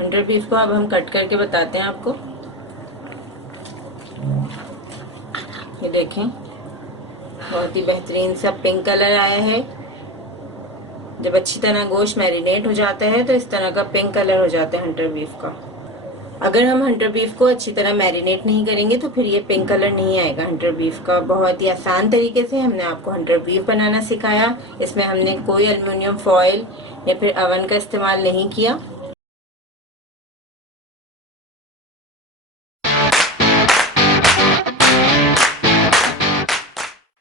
Hunter beef को अब हम कट करके बताते हैं आपको। ये देखें, बहुत ही बेहतरीन सा पिंक कलर आया है। जब अच्छी तरह गोश्त मैरिनेट हो जाता है तो इस तरह का पिंक कलर हो जाता है हंटर बीफ का। अगर हम हंटर बीफ को अच्छी तरह मैरिनेट नहीं करेंगे तो फिर ये पिंक कलर नहीं आएगा हंटर बीफ का। बहुत ही आसान तरीके से हमने आपको हंटर बीफ बनाना सिखाया। इसमें हमने कोई एल्युमिनियम फॉइल या फिर अवन का इस्तेमाल नहीं किया।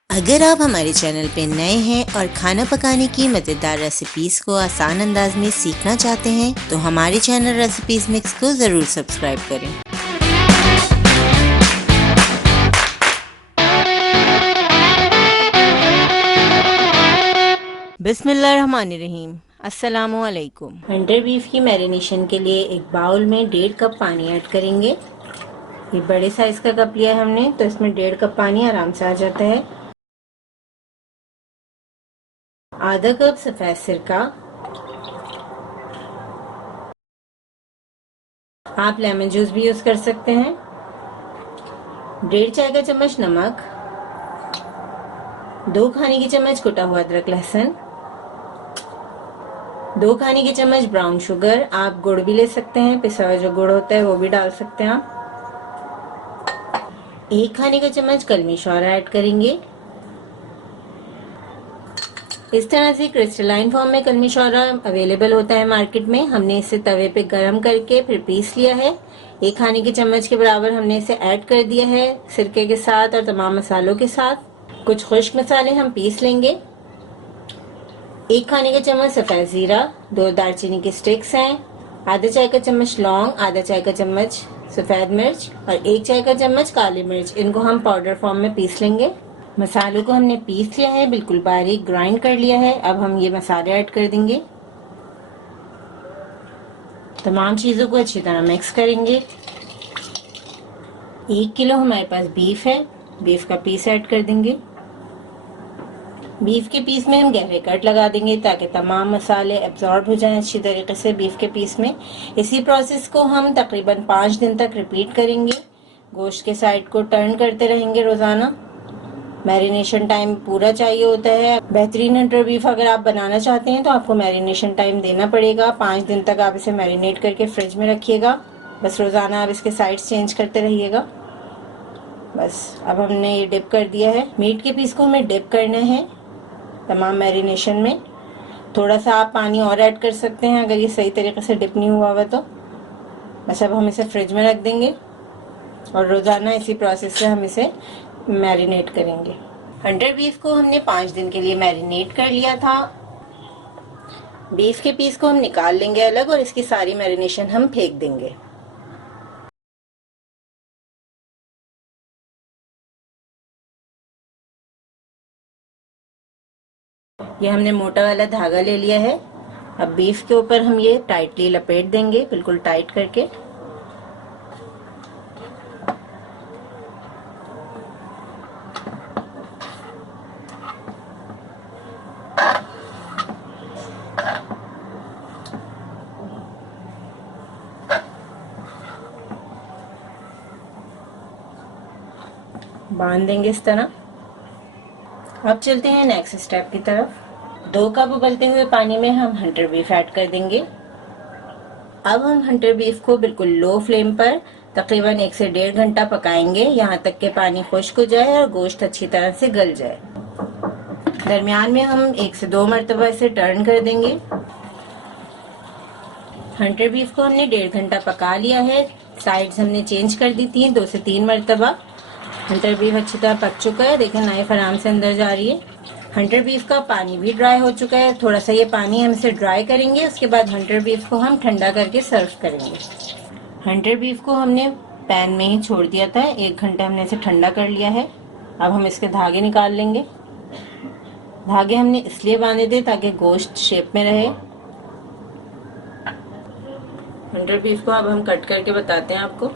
अगर आप हमारे चैनल पे नए हैं और खाना पकाने की मज़ेदार रेसिपीज़ को आसान अंदाज में सीखना चाहते हैं तो हमारे चैनल रेसिपीज़ मिक्स को ज़रूर सब्सक्राइब करें। बिस्मिल्लाहिर्रहमानिर्रहीम, अस्सलामु अलैकुम। हंटर बीफ की मैरिनेशन के लिए एक बाउल में 1.5 कप पानी ऐड करेंगे। ये बड़े साइज का कप लिया है हमने, तो इसमें 1.5 कप पानी आराम से आ जाता है। आधा कप सफेद सिरका, आप लेमन जूस भी यूज कर सकते हैं। 1.5 चाय का चम्मच नमक, 2 खाने की चम्मच कुटा हुआ अदरक लहसुन, 2 खाने की चम्मच ब्राउन शुगर, आप गुड़ भी ले सकते हैं, पिसा हुआ जो गुड़ होता है वो भी डाल सकते हैं आप। 1 खाने का चम्मच कलमी शौरा ऐड करेंगे। इस तरह से क्रिस्टलाइन फॉर्म में कलमी शौरा अवेलेबल होता है मार्केट में। हमने इसे तवे पे गरम करके फिर पीस लिया है। 1 खाने की चम्मच के बराबर हमने इसे ऐड कर दिया है सिरके के साथ और तमाम मसालों के साथ। कुछ खुश्क मसाले हम पीस लेंगे। 1 खाने का चम्मच सफेद जीरा, 2 दालचीनी की स्टिक्स हैं, आधा चाय का चम्मच लौंग, आधा चाय का चम्मच सफेद मिर्च और 1 चाय का चम्मच काली मिर्च। इनको हम पाउडर फॉर्म में पीस लेंगे। मसालों को हमने पीस लिया है, बिल्कुल बारीक ग्राइंड कर लिया है। अब हम ये मसाले ऐड कर देंगे। तमाम चीजों को अच्छी तरह मिक्स करेंगे। 1 किलो हमारे पास बीफ है, बीफ का पीस ऐड कर देंगे। बीफ के पीस में हम गहरे कट लगा देंगे ताकि तमाम मसाले एब्जॉर्ब हो जाएं अच्छी तरीके से बीफ के पीस में। इसी प्रोसेस को हम तकरीबन 5 दिन तक रिपीट करेंगे। गोश्त के साइड को टर्न करते रहेंगे रोजाना। मैरिनेशन टाइम पूरा चाहिए होता है। बेहतरीन हंटर बीफ अगर आप बनाना चाहते हैं तो आपको मैरिनेशन टाइम देना पड़ेगा। 5 दिन तक आप इसे मैरिनेट करके फ्रिज में रखिएगा। बस रोजाना आप इसके साइड्स चेंज करते रहिएगा। बस अब हमने ये डिप कर दिया है। मीट के पीस को हमें डिप करना है तमाम मैरिनेशन में। थोड़ा सा आप पानी और ऐड कर सकते हैं अगर ये सही तरीके से डिप नहीं हुआ हुआ तो। बस अब हम इसे फ्रिज में रख देंगे और रोजाना इसी प्रोसेस से हम इसे मैरिनेट करेंगे। हंटर बीफ को हमने 5 दिन के लिए मैरिनेट कर लिया था। बीफ के पीस को हम निकाल लेंगे अलग और इसकी सारी मैरिनेशन हम फेंक देंगे। ये हमने मोटा वाला धागा ले लिया है। अब बीफ के ऊपर हम ये टाइटली लपेट देंगे, बिल्कुल टाइट करके। बांध देंगे इस तरह। अब चलते हैं नेक्स्ट स्टेप की तरफ। 2 कप उबलते हुए पानी में हम हंटर बीफ ऐड कर देंगे। अब हम हंटर बीफ को बिल्कुल लो फ्लेम पर तकरीबन 1 से 1.5 घंटा पकाएंगे, यहाँ तक के पानी खुश्क हो जाए और गोश्त अच्छी तरह से गल जाए। दरमियान में हम 1 से 2 मरतबा इसे टर्न कर देंगे। हंटर बीफ को हमने 1.5 घंटा पका लिया है। साइड्स हमने चेंज कर दी थी 2 से 3 मरतबा। हंटर बीफ अच्छी तरह पक चुका है, देखें नाइफ आराम से अंदर जा रही है। हंटर बीफ का पानी भी ड्राई हो चुका है। थोड़ा सा ये पानी हम इसे ड्राई करेंगे, उसके बाद हंटर बीफ को हम ठंडा करके सर्व करेंगे। हंटर बीफ को हमने पैन में ही छोड़ दिया था, 1 घंटे हमने इसे ठंडा कर लिया है। अब हम इसके धागे निकाल लेंगे। धागे हमने इसलिए बांधे थे ताकि गोश्त शेप में रहे। हंटर बीफ को अब हम कट करके बताते हैं आपको।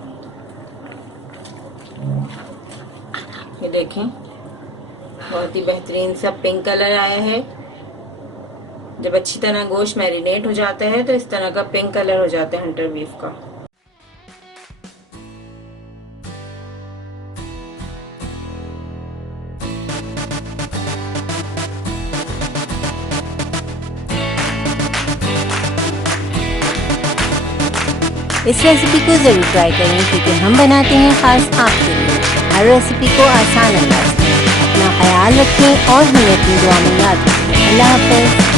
ये देखें, बहुत ही बेहतरीन सा पिंक कलर आया है। जब अच्छी तरह गोश्त मैरिनेट हो जाता है तो इस तरह का पिंक कलर हो जाता है हंटर बीफ का। इस रेसिपी को ज़रूर ट्राई करें क्योंकि हम बनाते हैं ख़ास आपके लिए हर रेसिपी को आसान अंदाज में। अपना ख्याल रखें और हमें अपनी दुआ में याद रखें। अल्लाह हाफ़िज़।